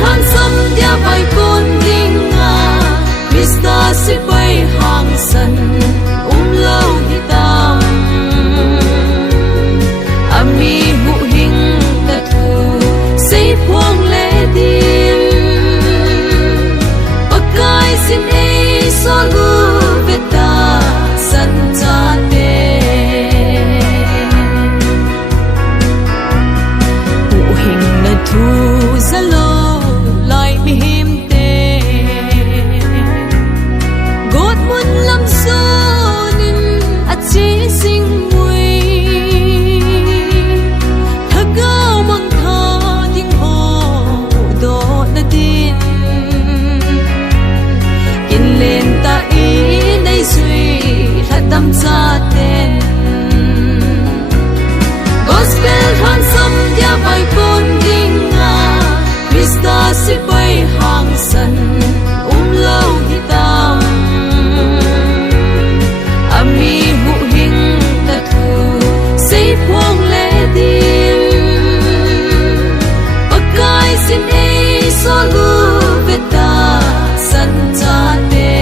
than sâm dia vai con ding nga Krista si bay hang san lâu hi tam ami hu hing ta thu sei phong le dim pakai sin e so lu veta san cha te hu hing na thu zalo lai mi him te god mun lam so nin a chi sing mui thagao mang tha ding ho do na din kin len ta i nei sui hladam cha ten gospel han sam dia vai con ding nga Krista si bay hang san lâu hi tam ami hu hing ta thu sei phong le dim pakai sin e so lu veta san cha te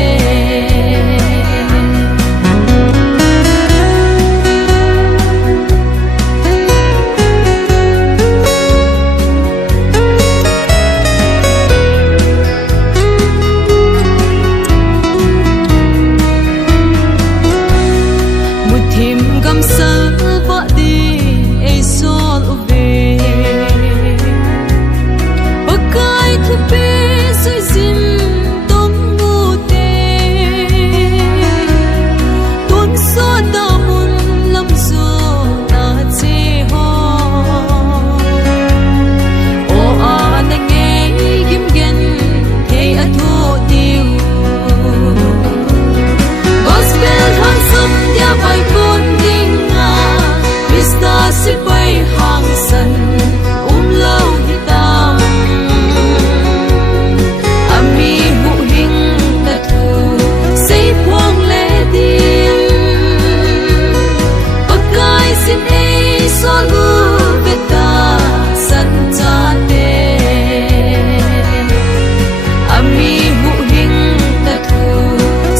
muthim gam sal ba di e sol uve pakai thu pe sui sim tong mu te ton so da mun lam so na che ho o a na nge gim gen hey a thu diu gospel han sam dia vai con ding nga Krista si bay hang san lâu hi tam ami hu hing ta thu sei phong le dim pakai sin e so lu veta san cha te ami hu hing ta thu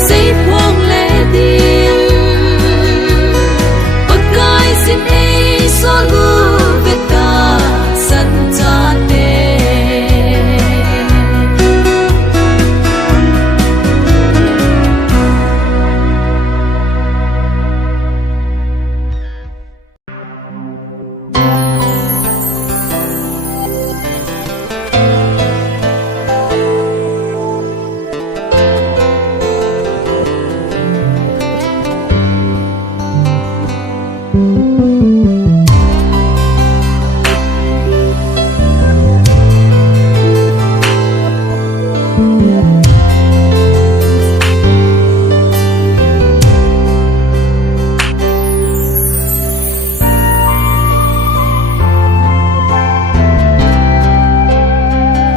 sei phong le dim pakai sin e so lu veta san cha te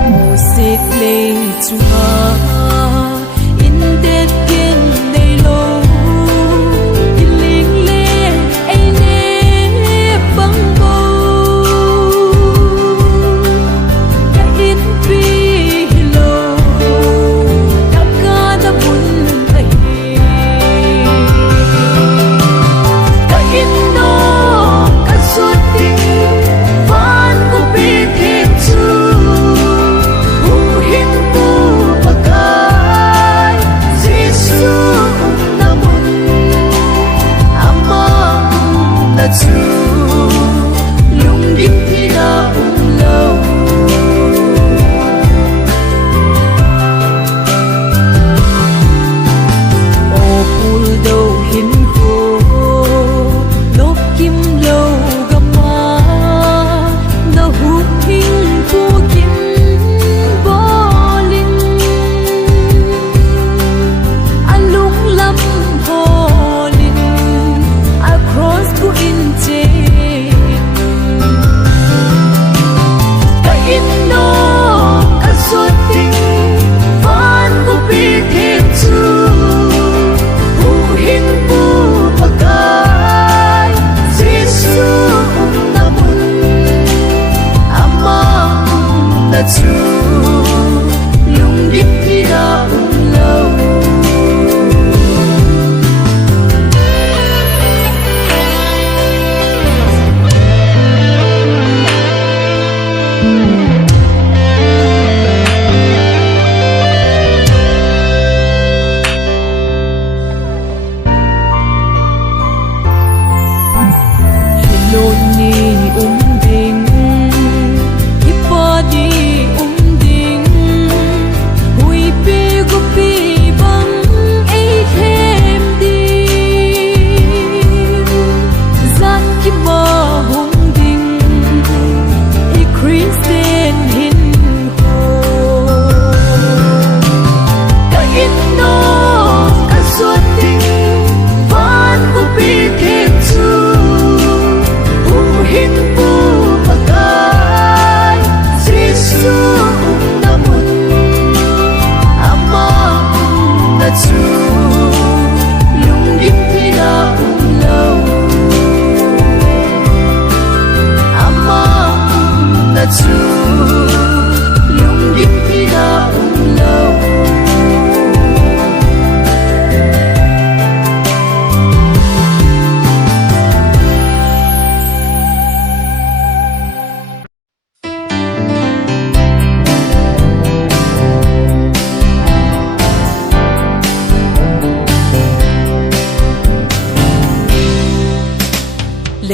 music play to her in that kin they low iling le ai ne bang bo ka in pi lo ka ka da bun ai ka in no ka suat ti fan ko pi thêm chu lung dim thi na lâu ô pul đâu hin cô lốp kim lâu gama na hu hing cô kim bolin alung lam holin across ku in che ka in no ka so ting fan ku pi thêm chu hu hin pu pakai jesu na mun ama na chu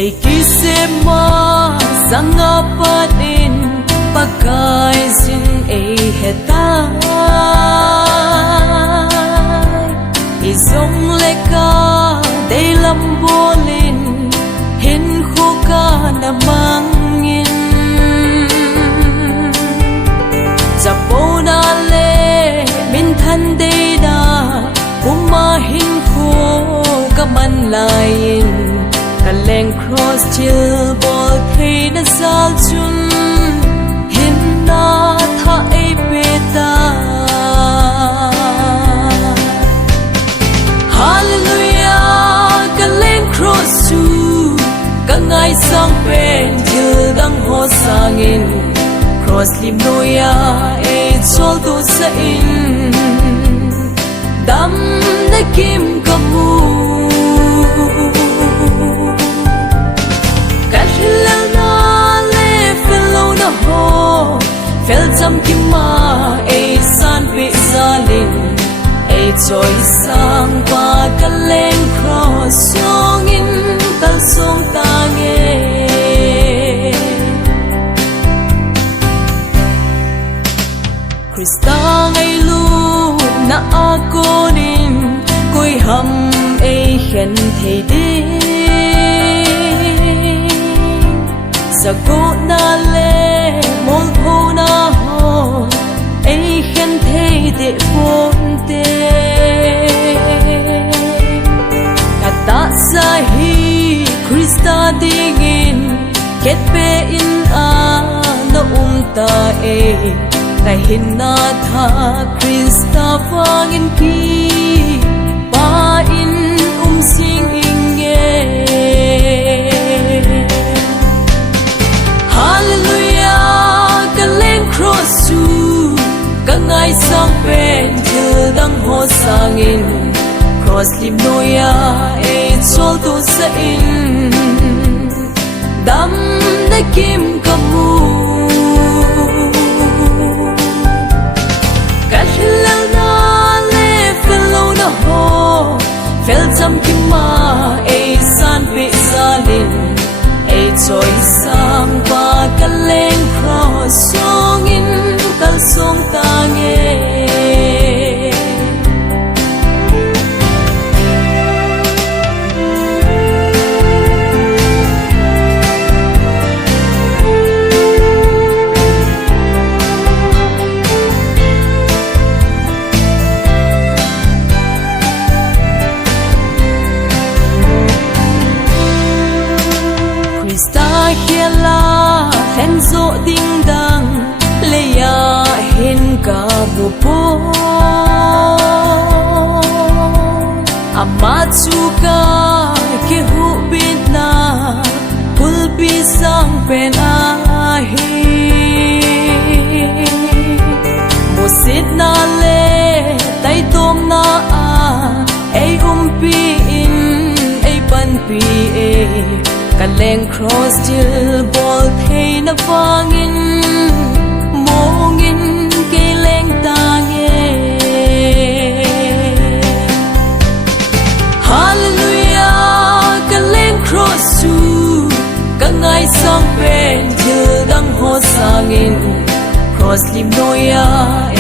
say kisema sangapatin pagkaisin ay hetay isong leka day lambolin hinho ka namangin Zaponale mintan day na kumahin ko kamanlayin kaleng cross til bol kay nasal chun hinna tha ay beta Hallelujah kaleng cross chu kangai sang pen til dang ho sangin cross lim noya e chol tu sa in dam na kim kamu Kashilal na le fellow na ho fel jam kim ma e san pi zalin e choi sang pa kaleng cross song in kal song tange Krista ngay lu na ako din ko'y ham ay hen thay din Sago na le mol po na ho ay hen thay di fonte Kata sahi Krista digin ket pe in a na umtae Kahin na tha Krista fangin ki pa in sing inge Hallelujah kaleng cross chu kangai sang pen til dang ho sangin cross lim noya e chol tu sa in dam na kim kamu Kashilal na le fellow na ho fel jam kim ma e san pi zalin e choi sang pa kaleng cross song in kal song tange Henzo ding dang leya hin ka bupo Amatsuka ke hubit na pulpi sang pen ahi Musit na le tay tom na ay umpi in ay panpi Kaleng cross til bol thay na vangin mongin kay leng tange Hallelujah kaleng cross chu kangai sang pen til dang ho sangin cross lim noya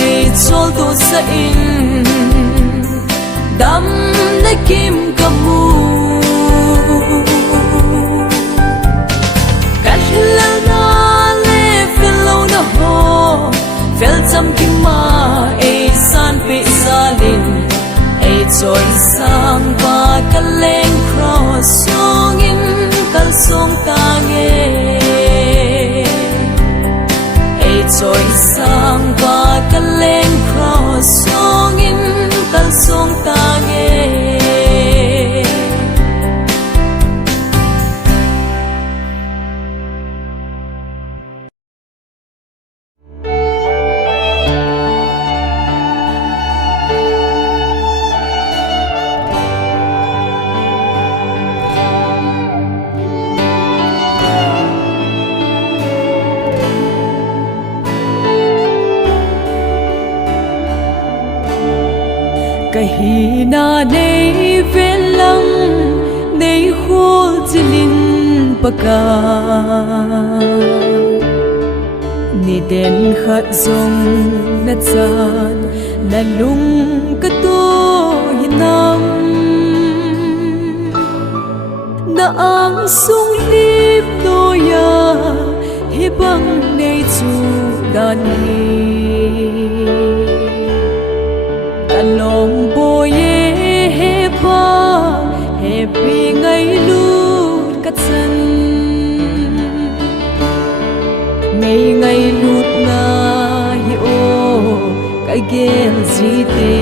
e chol tu sa in dam na kim kamu Kashilal na le fellow na ho fel jam kim ma e san pi zalin e choi sang pa kaleng cross song in kal song tange e choi sang pa kaleng cross song in kal song tange Kahina nei velang nei khol chilin baka ni den khat zong na chan na lung ka to hinam na ang sung lim no ya hi bang nei chu dan hi kan long bo ye he pa he pi ngai lu kat san ngày ngày lút na hi o cái gel gì te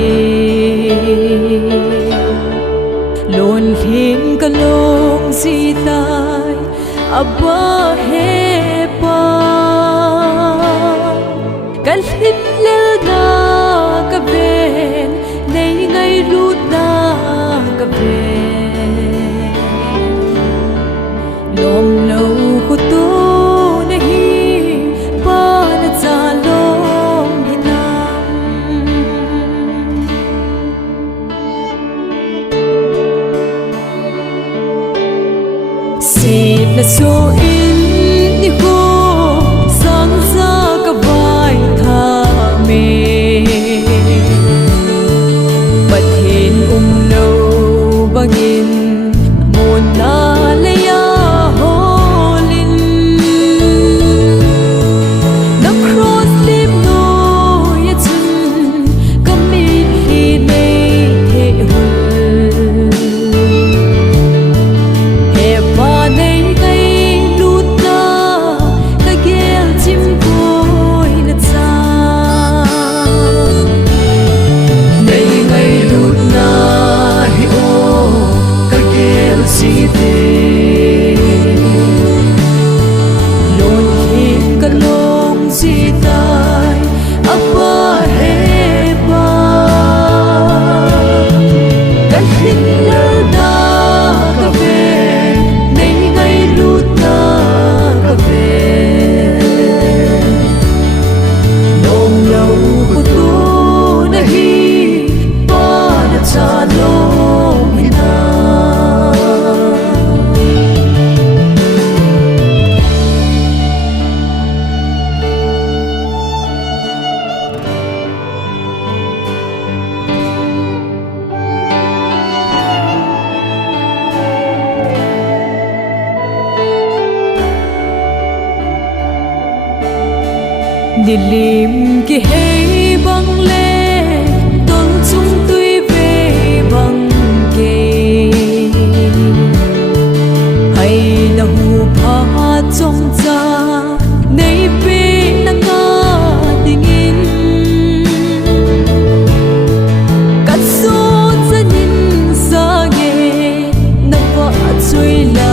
lon hin ka long gì tai abba he pa kal hin le na ka ben ngày ngày lút na ka ben long lâu ko to na so in ni ho sang za ka vai tha me bat hin lo bangin mon na le ya holin na cross lip no ya chun ka mi hi nei the hul he pa nei dilim ki hey bang le tol chung tui ve bang ke hay na hu pha chong cha nei pe na ka dingin kat so chanin sa ge na pa chui la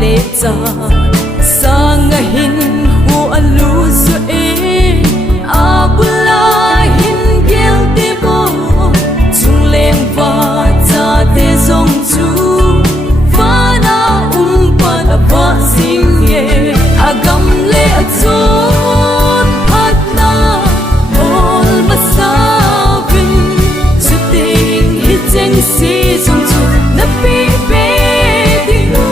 le cha sang hin hu alu su e abula hin gel te bo chung leng va cha te zong chu va na pa na ba sing ye agam le achon phat na ol masavin su ting hi cheng si zong chu na pi pe di lo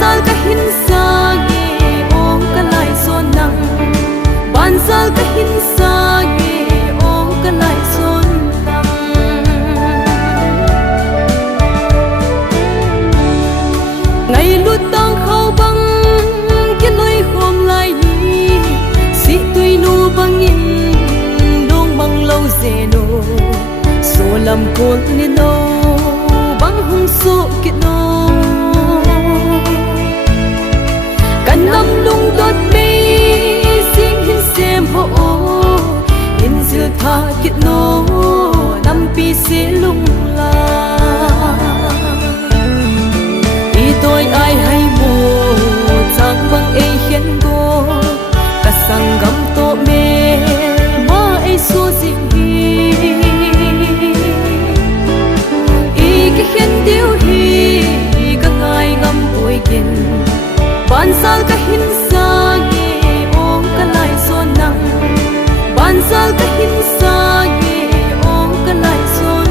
sal ka hinsa ge ong kalai son nang ban sal ka hinsa ge ong kalai son nang ngày lut tang khâu bang cái lối hôm lai hi si tui nu bang in dong bang lâu dê no so lam kol ni no bang hung so kit no kan nam lung dot me sing hin sem ho in zil tha kit no nam pi se lung la i tôi ai hay mo chang bang e hian go ka sang gam to me ma e so zing hiền điêu hi ka ngai ngam tôi kin ban sal ka hin sa ge ong ka lai son nang ban sal ka hin sa ge ong ka lai son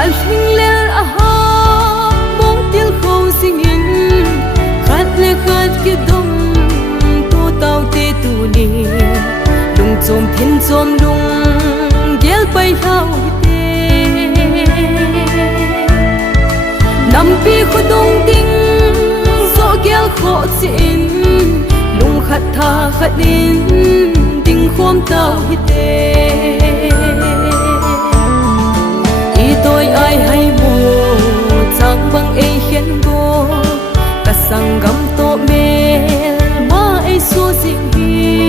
al hing ler a ha mong til khâu singin khat le khat ki dom tu tau te tu ni lung chom thin chom lung gel pai hau te nam pi khu dong ding zo gel kho chin lung khat tha khat din ding khom tau hi te tôi ai hay mù chang bang e hiền go ka sang gam to me ma e so zing hi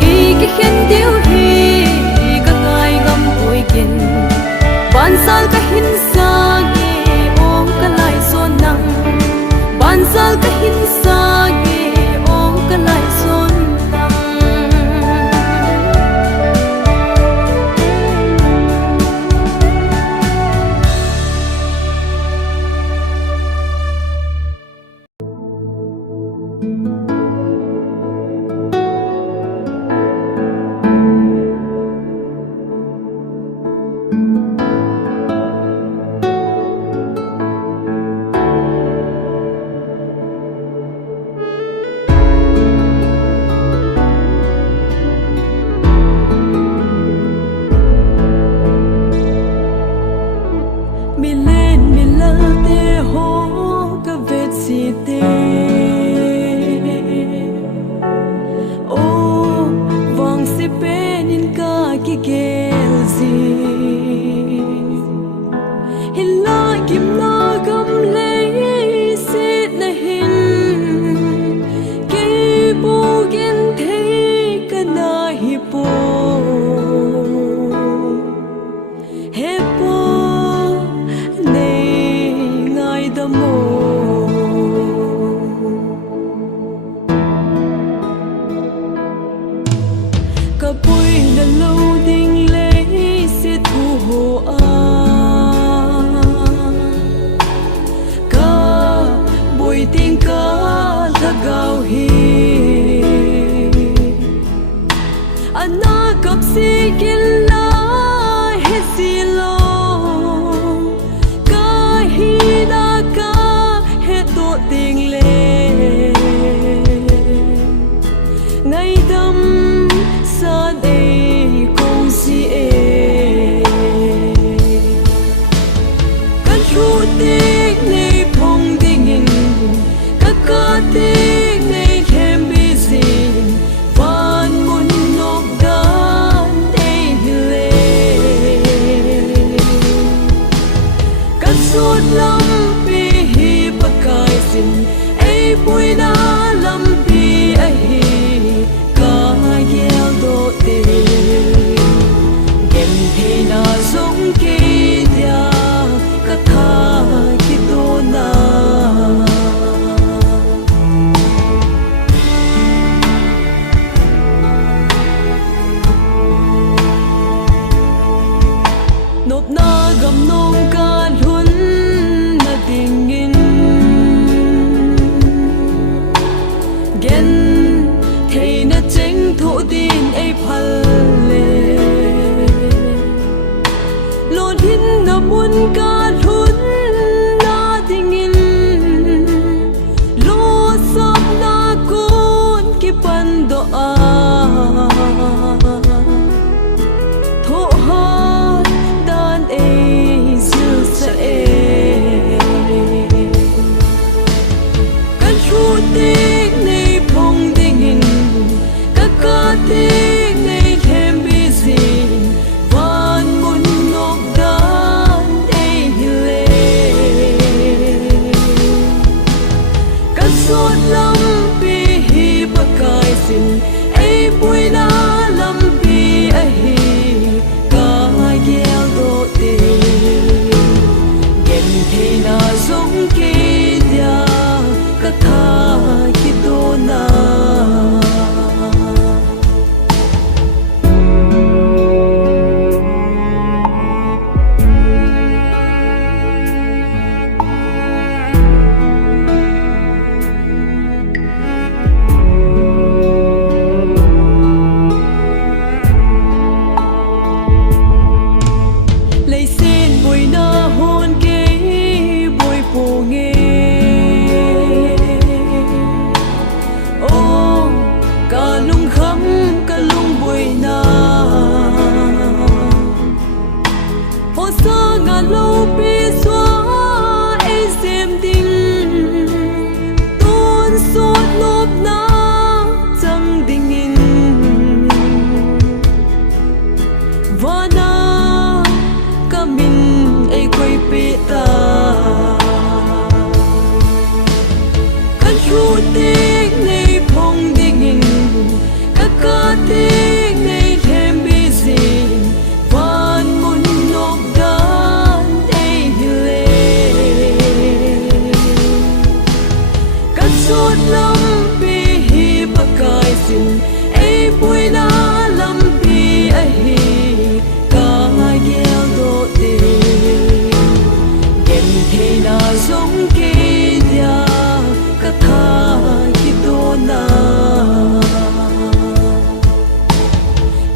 i ki hiền điêu hi ka ngai gam tôi kin ban sal ka hin sa ge ong ka lai son nang ban sal ka hin sa ge ong ka lai son พันเลโลดินนบุญกาทุนนาดิงินโลสับนากุนกิปันโดอาโทหาดานเอซิลสเอกันชูติกในพงดิงินก็กาติกในเทมบิซินวันมุนนกดานเอฮิเลกันสวดลำปีฮีปะกายสินไอปุยนาลำปีอฮีกายเกลโดเตเก็นเทนาสงเกดยากะทาคิโดนาlấy xin bồi na hôn kế bồi phù nghe ô cả lung khắm cả lung bồi na hồ sơ ngàn lâu bi xóa ấy xem đình tôn suốt lốp na chẳng đình in và na min ai koi pe ta kan chu tik nei phong ding in ka ka tik nei hem bi zin van mun nok dan ai hile kan sot lam pi hi pa kai sin ai pui na lam pi a hi ka gel do te gen the na song ke dia ka tha ki do na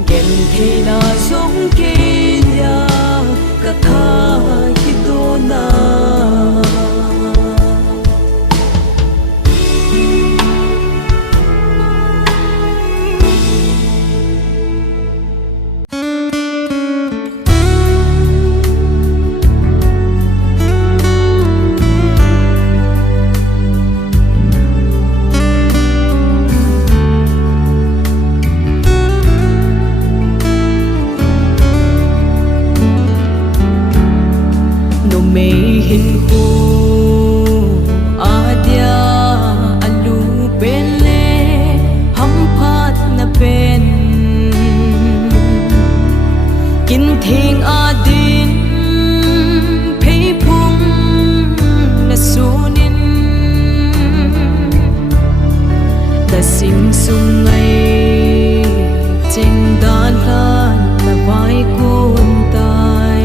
gen the na song ke dia ka tha ki do na hin hu adia alu pele ham phat na pen kin thing adin phei phung na sunin da sing sung ngai ching dan lan na vai kun tai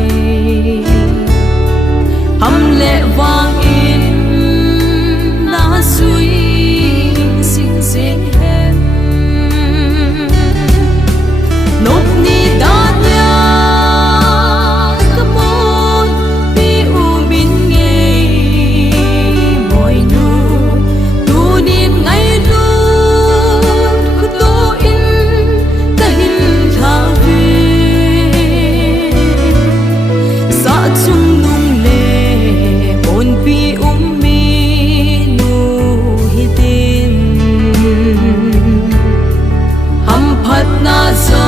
hâm lệ vang in na suy sinh sinh hem nốt ni ta nha kamon bi u bin nghe mọi nu tu niệm ngày luôn khu tô in ta hin tha về sa chung nung lệ pi ummi nu hidin ham phat na zo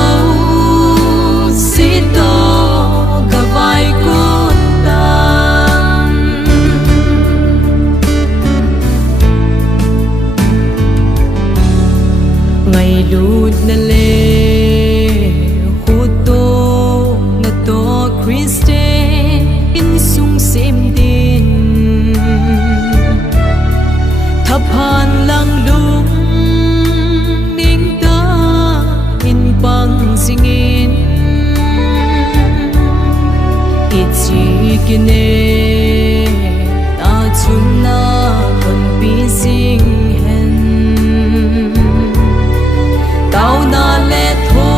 si to gavai kun tan ngày lut na le khu to na to Christe in sung sim din thập hàn lăng lung ninh ta in bang singin ichi kine ta chun na kon pi sing hen tao na le tho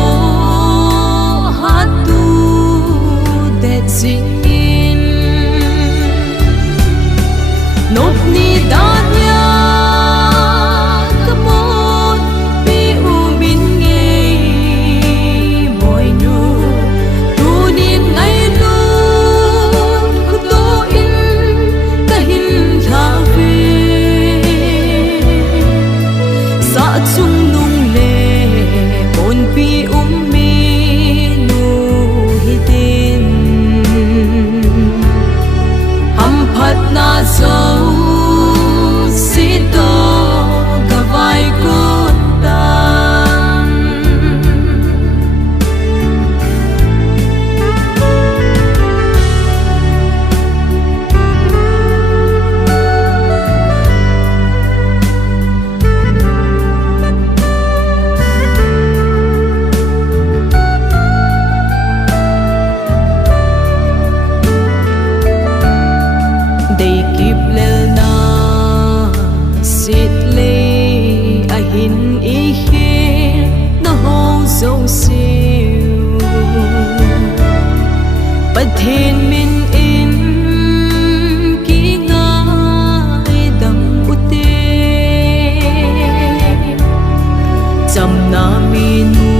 aminu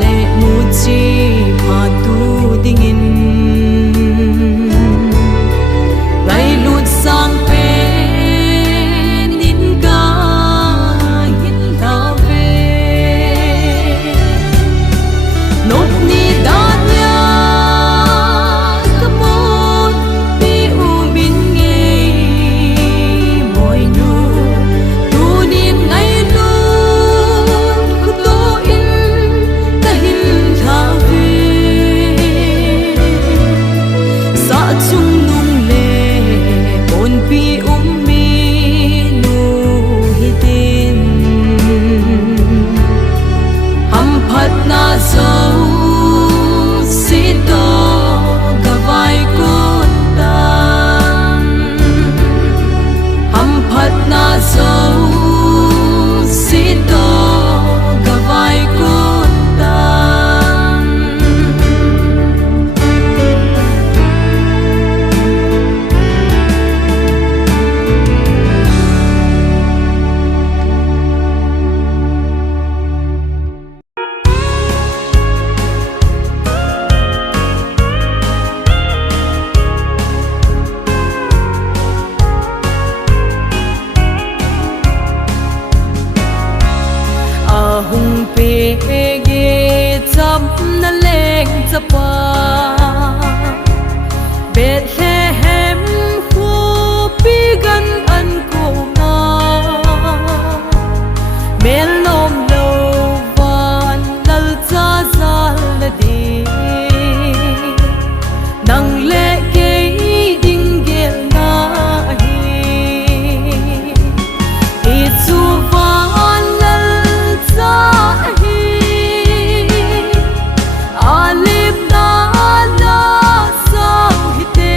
le muji matu dingin ngai lut sang pe nin ga hin la ve nop ni da nya kamon pi u bin nge moi nu tu nin ngai lu ku to in ta hin la ve sa chung nung le on pi mi nu hi tin ham phat na zo si to ka vai ko tan ham phat na zo si to ka vai ko tan hung pe ge cham na leng chapa Bethlehem hu pi gan an ko ma mel nom lo van lal cha zal la di nang le ge ding gel na hi Itsu van lal cha hi alip na na sao hi te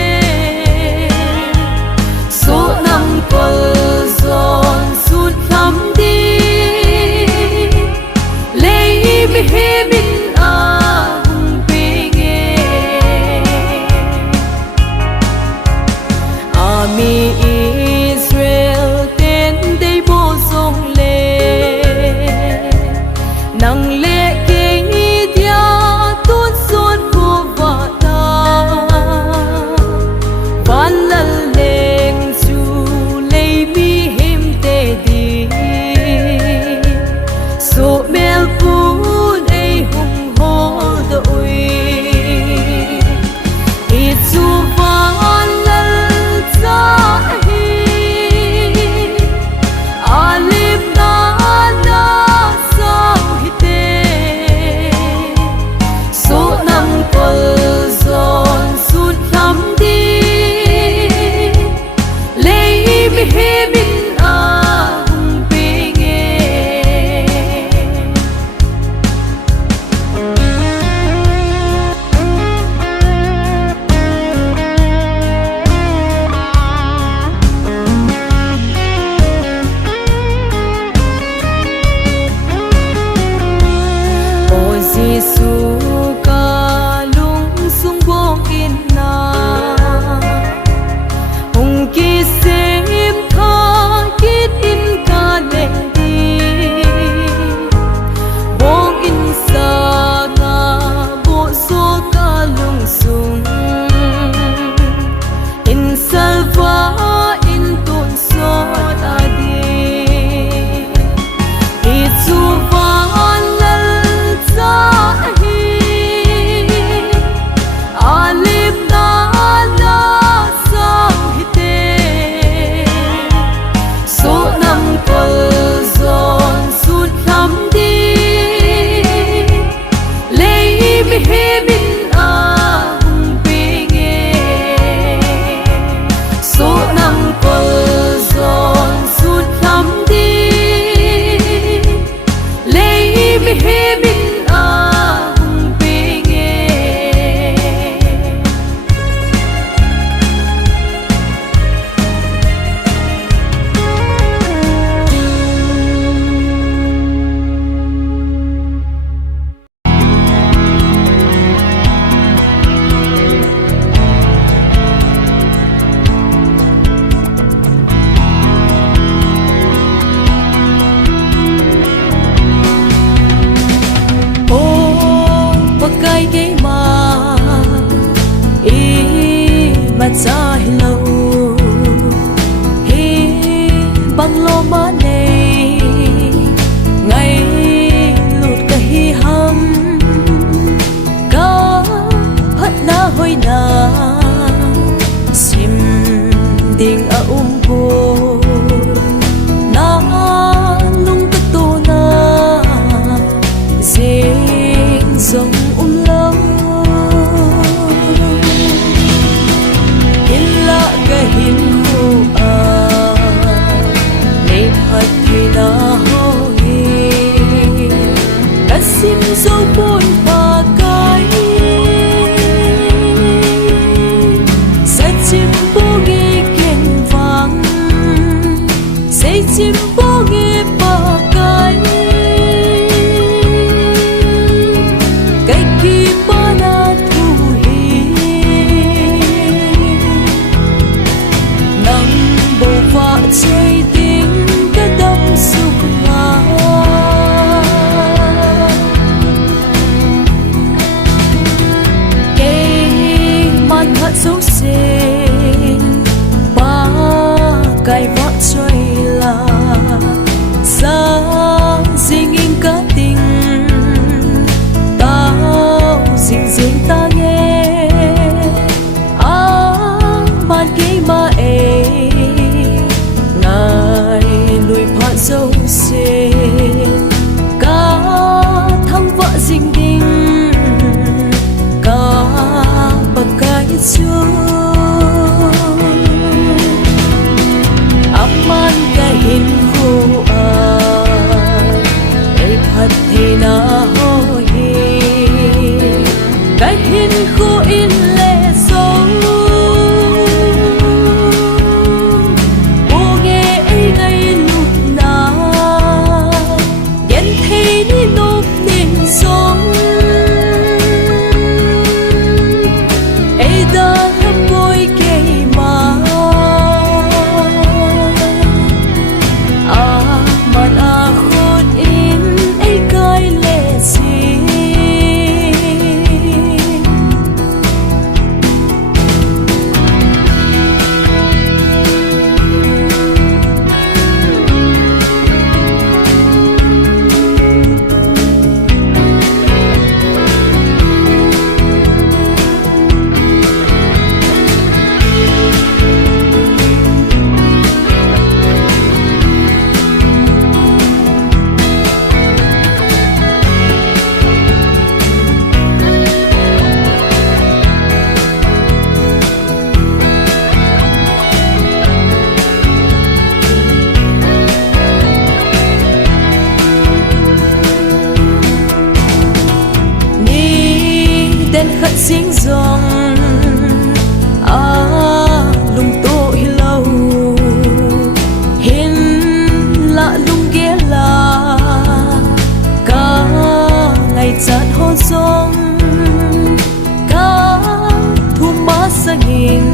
so nam kol zon sut lam di lei mi he bin a hung pe ge Ami Israel ten dei bo song le nang le ke dia tun son ko va ta van la leng chu le mi him te di so mel pun ei hung ho do ui Itsu van lal cha hi alip na na sao hi te so nam kol zon sut lam di lei mi he bin a hung pe ge O Giêsu ca lung sung bong in na hung ki sem tha kit in ka leng di bong in sa na bo so ka lung sung in salva in tun so ta di Itsu van lal cha hi sim dấu buồn và cái sẽ chim bố nghe kèn vang sẽ chim bố nghe và cái khi ba na thu hi nắng bầu vạ chơi tiếng cái đâm sục ngã hát dấu xinh ba cái võ chơi là sáng riêng in cá tình tao riêng ta nghe ban kỹ mà ngài lùi phát dấu xinh cá thăng vợ riêng đinh cá bậc cái chúa aman cái hình khô ai phát thì na hoi cái hình khô in lệ dấu ô nghe ấy ngay lúc na ghen thấy đi nộp nên sống khát tiếng dòng lung tội lâu hin lạ lung ghé là cả ngày chát hôn sông cả thu má sang hin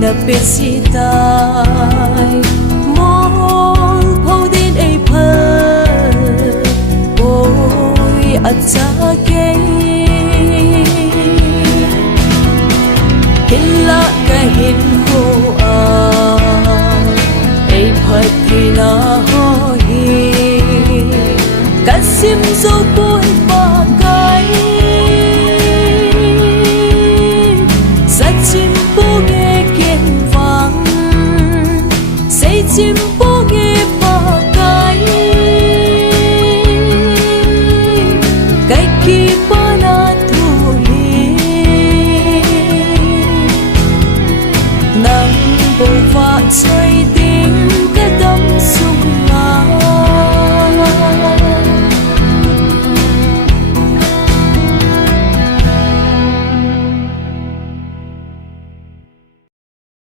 na biết si tai mong phâu đến ấy phơ ôi cha kê hin la cái hin khô ấy phát thì na hoi cái sim dấu